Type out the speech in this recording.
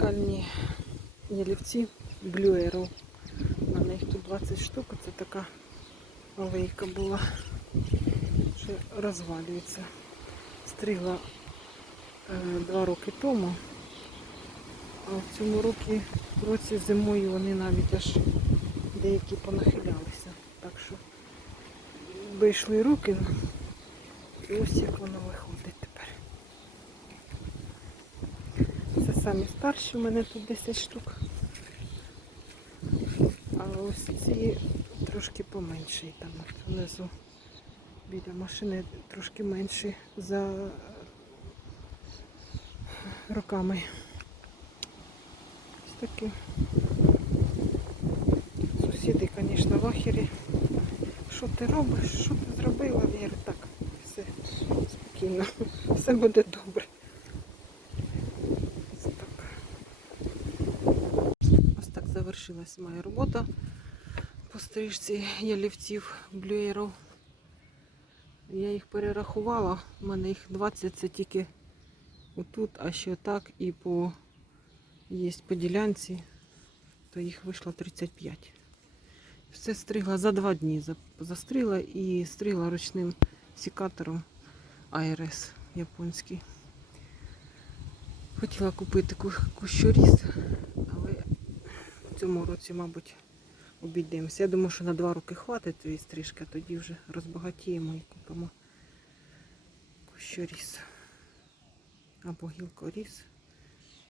унікальні ялівці Blue Arrow. У мене їх тут 20 штук, це така алейка була, що розвалюється. Стригла е, два роки тому, а в цьому році, році зимою вони навіть аж деякі понахилялися. Так що вийшли руки, і ось як воно виходить тепер. Це самі старші, у мене тут 10 штук. А ось ці трошки поменші там внизу біля машини трошки менші за роками. Ось такі. Сусіди, звісно, в ахері. Що ти робиш? Що ти зробила? Я так, все спокійно, все буде добре. Ось так. Ось так завершилась моя робота по стрижці ялівців блюєрів. Я їх перерахувала. У мене їх 20, це тільки отут, а ще так і по є по ділянці, то їх вийшло 35. Все стригла за два дні. За- Застригла і стригла ручним сікатором АРС японський. Хотіла купити ку- кущоріз, цьому році, мабуть, обійдемося. Я думаю, що на два роки хватить цієї стрижки, а тоді вже розбагатіємо і купимо кущоріз. Або гілкоріз.